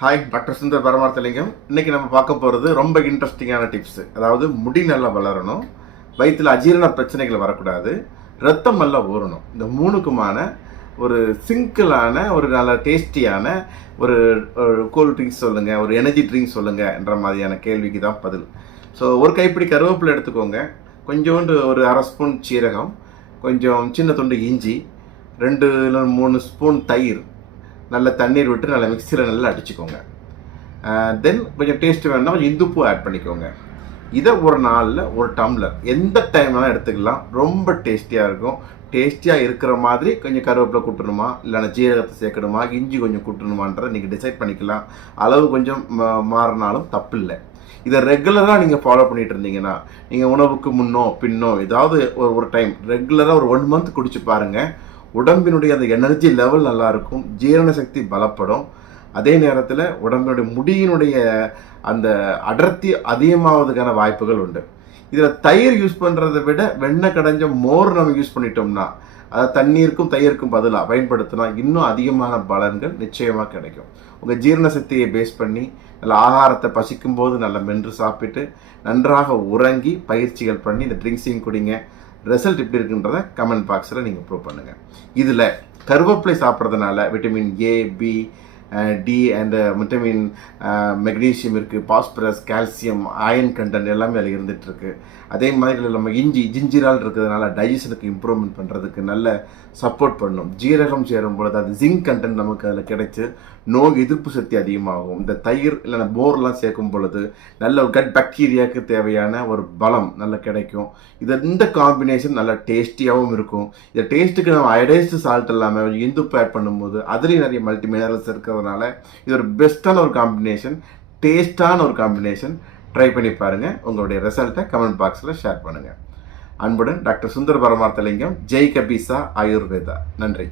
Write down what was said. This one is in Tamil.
Hi, doctor Sundar Paramarthalingam. இன்னைக்கு நம்ம பார்க்க போகிறது ரொம்ப இன்ட்ரெஸ்டிங்கான டிப்ஸ். அதாவது முடி நல்லா வளரணும், வயிற்றில் அஜீரண பிரச்சனைகள் வரக்கூடாது, ரத்தம் நல்லா ஊறணும். இந்த மூணுக்குமான ஒரு சிங்கிளான ஒரு நல்ல டேஸ்டியான ஒரு கூல் ட்ரிங்க்ஸ் சொல்லுங்கள், ஒரு எனர்ஜி ட்ரிங்க்ஸ் சொல்லுங்கள் என்ற மாதிரியான கேள்விக்கு தான் பதில். ஸோ ஒரு கைப்பிடி கருவேப்பிலை எடுத்துக்கோங்க, கொஞ்சோண்டு ஒரு அரை ஸ்பூன் சீரகம், கொஞ்சம் சின்ன துண்டு இஞ்சி, 2 இல்லை 3 ஸ்பூன் தயிர், நல்ல தண்ணீர் விட்டு நல்லா மிக்சியில் நல்லா அடிச்சுக்கோங்க. தென் கொஞ்சம் டேஸ்ட் வேணும்னா கொஞ்சம் இந்துப்பு ஆட் பண்ணிக்கோங்க. இதை ஒரு நாளில் ஒரு டம்ளர் எந்த டைம் வேணால் எடுத்துக்கலாம். ரொம்ப டேஸ்டியாக இருக்கும். டேஸ்டியாக இருக்கிற மாதிரி கொஞ்சம் கருவேப்பிலை கூட்டணுமா, இல்லைன்னா ஜீரகத்தை சேர்க்கணுமா, இஞ்சி கொஞ்சம் கூட்டணுமான்றதை நீங்கள் டிசைட் பண்ணிக்கலாம். அளவு கொஞ்சம் மாறினாலும் தப்பு இல்லை. இதை ரெகுலராக நீங்கள் ஃபாலோ பண்ணிட்டு இருந்தீங்கன்னா, நீங்கள் உணவுக்கு முன்னோ பின்னோ ஏதாவது ஒரு டைம் ரெகுலராக ஒரு 1 மந்த் குடிச்சு பாருங்கள். உடம்பினுடைய அந்த எனர்ஜி லெவல் நல்லாயிருக்கும், ஜீரண சக்தி பலப்படும். அதே நேரத்தில் உடம்பினுடைய முடியினுடைய அந்த அடர்த்தி அதிகமாவதுக்கான வாய்ப்புகள் உண்டு. இதில் தயிர் யூஸ் பண்ணுறதை விட வெண்ணெய் கடைஞ்ச மோர் நம்ம யூஸ் பண்ணிட்டோம்னா, அதாவது தண்ணீருக்கும் தயிருக்கும் பதிலாக பயன்படுத்தினா இன்னும் அதிகமான பலன்கள் நிச்சயமாக கிடைக்கும். உங்கள் ஜீரண சக்தியை பேஸ் பண்ணி நல்ல ஆகாரத்தை பசிக்கும் போது நல்லா மென்று சாப்பிட்டு நன்றாக உறங்கி பயிற்சிகள் பண்ணி இந்த ட்ரிங்க்ஸையும் குடிங்க. ரிசல்ட் எப்படி இருக்குன்றத கமெண்ட் பாக்ஸில் நீங்கள் ப்ரூவ் பண்ணுங்கள். இதில் கருவேப்பிலை சாப்பிட்றதுனால vitamin A, B, D and vitamin magnesium இருக்குது, பாஸ்பரஸ், கால்சியம், அயன் கண்டென்ட் எல்லாமே அதில் இருந்துகிட்ருக்கு. அதே மாதிரி நம்ம ஜிஞ்சிரால் இருக்கிறதுனால டைஜஷனுக்கு இம்ப்ரூவ்மெண்ட் பண்ணுறதுக்கு நல்ல சப்போர்ட் பண்ணும். ஜீரகம் சேரும் பொழுது அது ஜிங்க் கண்டென்ட் நமக்கு அதில் கிடைச்சி நோய் எதிர்ப்பு சக்தி அதிகமாகும். இந்த தயிர் இல்லைன்னா போர்லாம் சேர்க்கும் பொழுது நல்ல ஒரு கட் பாக்டீரியாவுக்கு தேவையான ஒரு பலம் நல்லா கிடைக்கும். இந்த காம்பினேஷன் நல்லா டேஸ்டியாகவும் இருக்கும். இந்த டேஸ்ட்டுக்கு நம்ம அயடைஸ்டு சால்ட் இல்லாமல் இந்துப்பு ஆட் பண்ணும்போது அதுலேயும் நிறைய மல்டி மினரல்ஸ் இருக்கிறதுனால இது ஒரு பெஸ்ட்டான ஒரு காம்பினேஷன், டேஸ்டான ஒரு காம்பினேஷன். ட்ரை பண்ணி பாருங்கள். உங்களுடைய ரிசல்ட்டை கமெண்ட் பாக்ஸில் ஷேர் பண்ணுங்கள். அன்புடன் டாக்டர் சுந்தர் பரமார்த்தலிங்கம், ஜெய் கபீசா ஆயுர்வேதா. நன்றி.